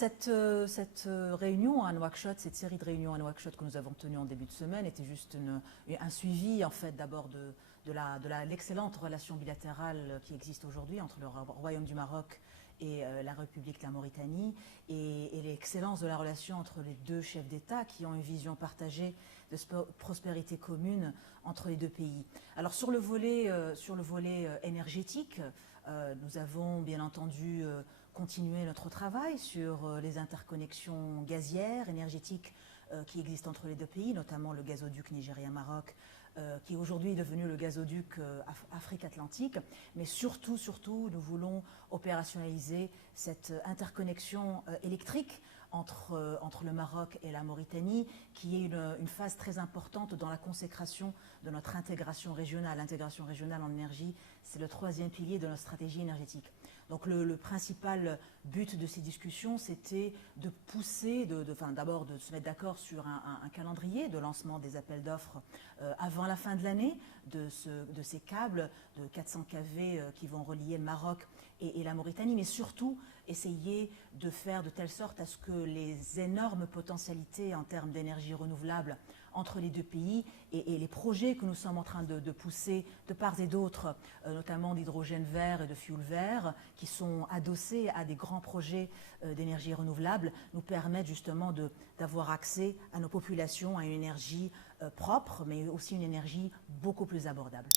Cette réunion à Nouakchott, cette série de réunions à Nouakchott que nous avons tenues en début de semaine était juste un suivi en fait d'abord de l'excellente relation bilatérale qui existe aujourd'hui entre le Royaume du Maroc et la République de la Mauritanie et l'excellence de la relation entre les deux chefs d'État qui ont une vision partagée de prospérité commune entre les deux pays. Alors sur le volet énergétique, nous avons bien entendu continué notre travail sur les interconnexions gazières, énergétiques qui existent entre les deux pays, notamment le gazoduc Nigeria-Maroc, qui aujourd'hui est devenu le gazoduc Afrique-Atlantique. Mais surtout, nous voulons opérationnaliser cette interconnexion électrique entre le Maroc et la Mauritanie, qui est une phase très importante dans la consécration de notre intégration régionale. L'intégration régionale en énergie, c'est le troisième pilier de notre stratégie énergétique. Donc le principal but de ces discussions, c'était de pousser, d'abord de se mettre d'accord sur un calendrier de lancement des appels d'offres avant la fin de l'année, de ces câbles de 400 kV qui vont relier le Maroc et la Mauritanie, mais surtout essayer de faire de telle sorte à ce que les énormes potentialités en termes d'énergie renouvelable entre les deux pays et les projets que nous sommes en train de pousser de part et d'autre, notamment d'hydrogène vert et de fioul vert, qui sont adossés à des grands projets d'énergie renouvelable, nous permettent justement d'avoir accès à nos populations à une énergie propre, mais aussi une énergie beaucoup plus abordable.